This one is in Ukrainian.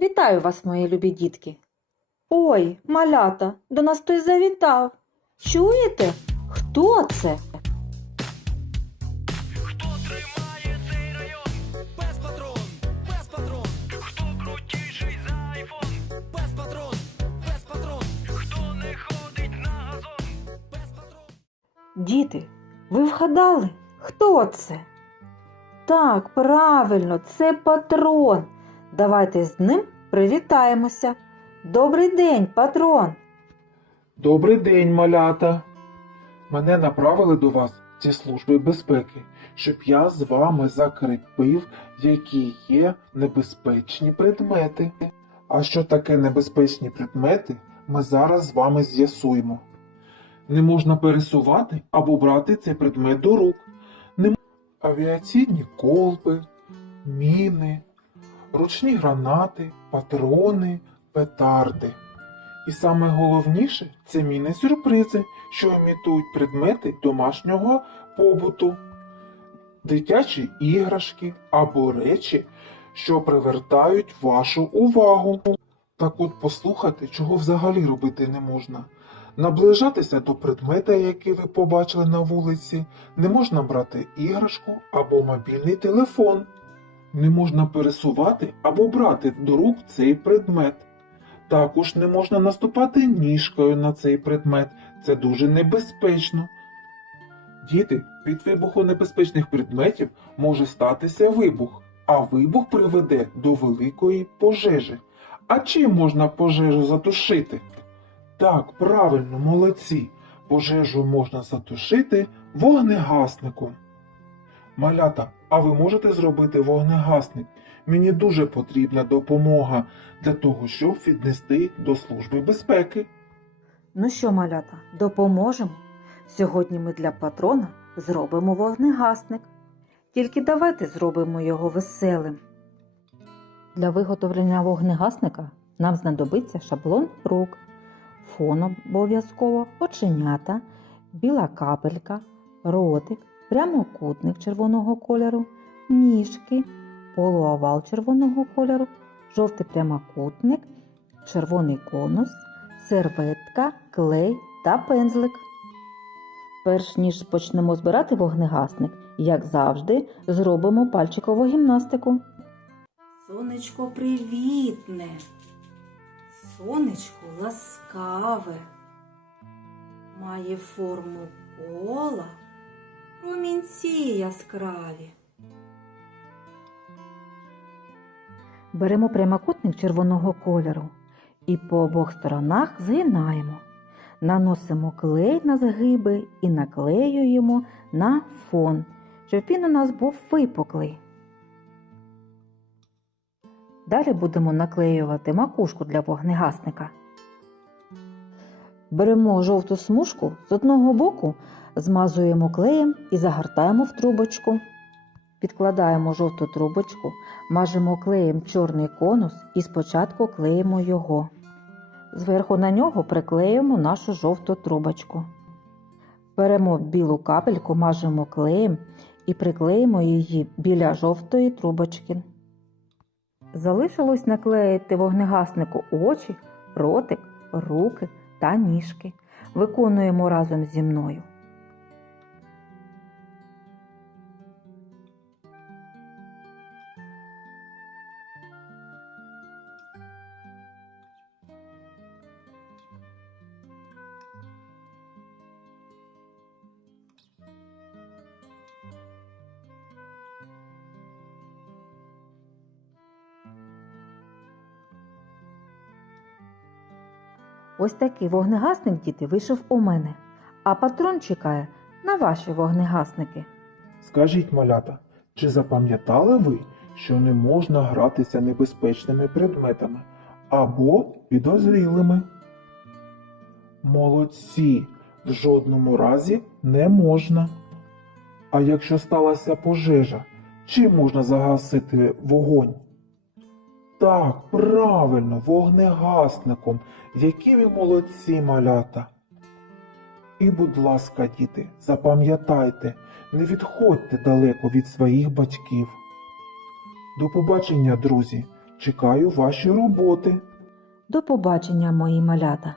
Вітаю вас, мої любі дітки. Ой, малята, до нас хтось завітав. Чуєте? Хто це? Хто тримає цей район? Без патрон, без патрон. Хто крутіший за айфон? Без патрон, без патрон. Хто не ходить на газон? Без патрон. Діти, ви вгадали? Хто це? Так, правильно, це патрон. Давайте з ним привітаємося. Добрий день, патрон. Добрий день, малята. Мене направили до вас зі служби безпеки, щоб я з вами закріпив, які є небезпечні предмети. А що таке небезпечні предмети, ми зараз з вами з'ясуємо. Не можна пересувати або брати цей предмет до рук. Не авіаційні колби, міни, ручні гранати, патрони, петарди. І саме головніше це міни-сюрпризи, що імітують предмети домашнього побуту, дитячі іграшки або речі, що привертають вашу увагу. Так от послухайте, чого взагалі робити не можна. Наближатися до предмета, який ви побачили на вулиці, не можна брати іграшку або мобільний телефон. Не можна пересувати або брати до рук цей предмет. Також не можна наступати ніжкою на цей предмет. Це дуже небезпечно. Діти, від вибухонебезпечних предметів може статися вибух, а вибух приведе до великої пожежі. А чим можна пожежу затушити? Так, правильно, молодці. Пожежу можна затушити вогнегасником. Малята, а ви можете зробити вогнегасник? Мені дуже потрібна допомога для того, щоб віднести до служби безпеки. Ну що, малята, допоможемо? Сьогодні ми для патрона зробимо вогнегасник. Тільки давайте зробимо його веселим. Для виготовлення вогнегасника нам знадобиться шаблон рук, фон обов'язково, оченята, біла капелька, ротик, прямокутник червоного кольору, ніжки, полуовал червоного кольору, жовтий прямокутник, червоний конус, серветка, клей та пензлик. Перш ніж почнемо збирати вогнегасник, як завжди, зробимо пальчикову гімнастику. Сонечко привітне, сонечко ласкаве, має форму кола, промінці яскраві. Беремо прямокутник червоного кольору і по обох сторонах згинаємо. Наносимо клей на згиби і наклеюємо на фон, щоб він у нас був випуклий. Далі будемо наклеювати макушку для вогнегасника. Беремо жовту смужку з одного боку, змазуємо клеєм і загортаємо в трубочку. Підкладаємо жовту трубочку, мажемо клеєм чорний конус і спочатку клеїмо його. Зверху на нього приклеїмо нашу жовту трубочку. Беремо білу капельку, мажемо клеєм і приклеїмо її біля жовтої трубочки. Залишилось наклеїти вогнегаснику очі, ротик, руки та ніжки. Виконуємо разом зі мною. Ось такий вогнегасник, діти, вийшов у мене, а патрон чекає на ваші вогнегасники. Скажіть, малята, чи запам'ятали ви, що не можна гратися небезпечними предметами або підозрілими? Молодці, в жодному разі не можна. А якщо сталася пожежа, чим можна загасити вогонь? Так, правильно, вогнегасником. Які ви молодці, малята. І, будь ласка, діти, запам'ятайте, не відходьте далеко від своїх батьків. До побачення, друзі! Чекаю ваші роботи. До побачення, мої малята!